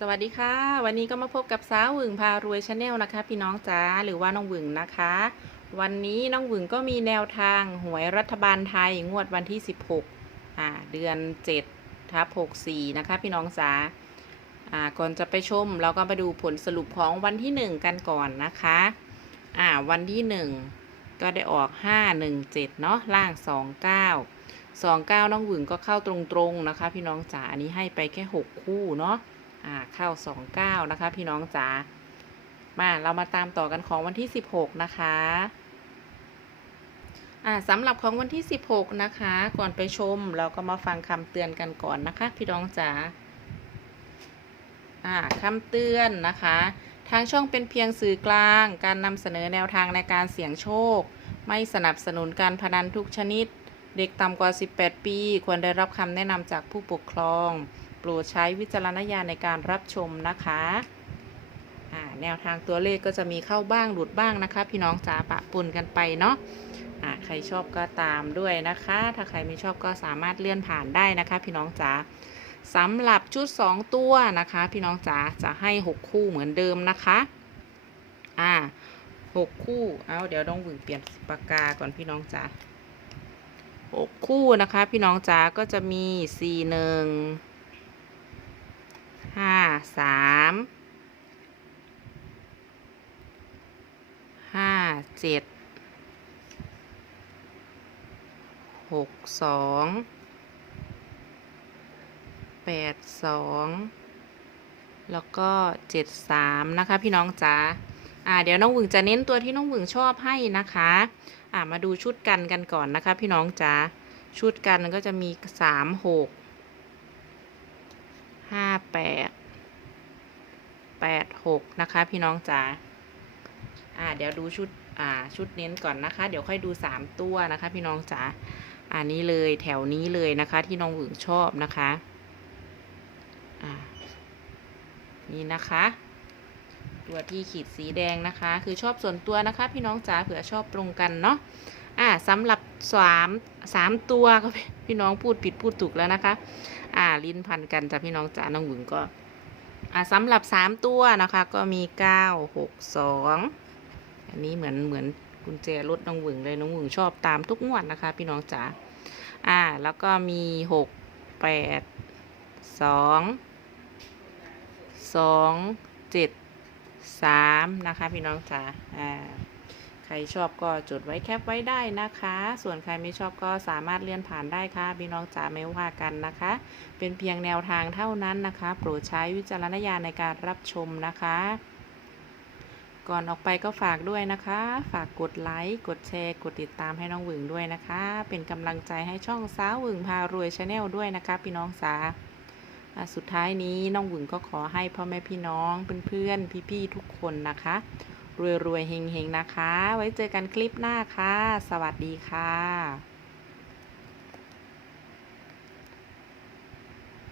สวัสดีค่ะ วันนี้ก็มาพบกับสาวหวึงพารวยชาแนลนะคะ พี่น้องจ๋าหรือว่าน้องหวึงนะคะ วันนี้น้องหวึงก็มีแนวทางหวยรัฐบาลไทยงวดวันที่ 16อ่าเดือน7ทับ64 นะคะ พี่น้องจ๋าอ่าก่อนจะไปชม เราก็มาดูผลสรุปของวันที่ 1 กันก่อนนะคะอ่าวันที่ 1 ก็ได้ออก 517 เนาะล่าง 29 29 น้องหวึงก็เข้าตรงๆนะคะ พี่น้องจ๋าอันนี้ให้ไปแค่ 6 คู่เนาะ อ่าเข้าสองเก้านะคะ พี่น้องจ๋ามาเรามาตามต่อกันของวันที่สิบหกนะคะอ่าสำหรับของวันที่สิบหกนะคะ ก่อนไปชมเราก็มาฟังคำเตือนกันก่อนนะคะ พี่น้องจ๋าอ่าคำเตือนนะคะทางช่องเป็นเพียงสื่อกลาง การนำเสนอแนวทางในการเสี่ยงโชค ไม่สนับสนุนการพนันทุกชนิด เด็กต่ำกว่า 18 ปี ควรได้รับคำแนะนำจากผู้ปกครอง รดใช้วิจารณญาณในการรับชมนะคะแนวทางตัวเลขก็จะมีเข้าบ้างหลุดบ้างนะคะ พี่น้องจ๋าปะปนกันไปเนาะอ่าใครชอบก็ตามด้วยนะคะ ถ้าใครไม่ชอบก็สามารถเลื่อนผ่านได้นะคะ พี่น้องจ๋าสำหรับชุด 2 ตัวนะคะ พี่น้องจ๋าจะให้ 6 คู่เหมือนเดิมนะคะอ่า6คู่ เอาเดี๋ยวต้องหวึงเปลี่ยนปากกาก่อนพี่น้องจ๋าหกคู่นะคะ พี่น้องจ๋าก็จะมีสี่หนึ่ง ห้าสามห้าเจ็ดหกสองแปดสองแล้วก็เจ็ดสามนะคะพี่น้องจ๋าอ่าเดี๋ยวน้องหวึงจะเน้นตัวที่น้องหวึงชอบให้นะคะ อ่ามาดูชุดกันกันก่อนนะคะพี่น้องจ๋าชุดกันก็จะมีสามหก ห้าแปดแปดหก นะคะ พี่น้องจ๋าอ่าเดี๋ยวดูชุดอ่าชุดเน้นก่อนนะคะ เดี๋ยวค่อยดูสามตัวนะคะ พี่น้องจ๋าอันนี้เลยแถวนี้เลยนะคะ ที่น้องหวึงชอบนะคะอ่านี่นะคะ ตัวที่ขีดสีแดงนะคะ คือชอบส่วนตัวนะคะ พี่น้องจ๋าเผื่อชอบตรงกันเนาะอ่าสำหรับสามสามตัวก็พี่น้องพูดผิดพูดถูกแล้วนะคะ อ่าลิ้นพันกันจ้ะพี่น้องจ๋าน้องหวึงก็ สำหรับสามตัวนะคะก็มีเก้าหกสองอันนี้เหมือนเหมือนกุญแจรถน้องหวึงเลยน้องหวึงชอบตามทุกงวดนะคะ พี่น้องจ๋าอ่าแล้วก็มีหกแปดสองสองเจ็ดสามนะคะ พี่น้องจ๋าอ่า ใครชอบก็จดไว้แคปไว้ได้นะคะ ส่วนใครไม่ชอบก็สามารถเลื่อนผ่านได้ค่ะพี่น้องจ๋าไม่ว่ากันนะคะ เป็นเพียงแนวทางเท่านั้นนะคะ โปรดใช้วิจารณญาณในการรับชมนะคะ ก่อนออกไปก็ฝากด้วยนะคะ ฝากกดไลค์กดแชร์ กดติดตามให้น้องหวึงด้วยนะคะ เป็นกำลังใจให้ช่องสาวหวึงพารวยชาแนลด้วยนะคะ พี่น้องสาสุดท้ายนี้น้องหวึงก็ขอให้พ่อแม่พี่น้องเพื่อนๆพี่ๆทุกคนนะคะ รวยๆเฮงๆนะคะ ไว้เจอกันคลิปหน้าค่ะ สวัสดีค่ะ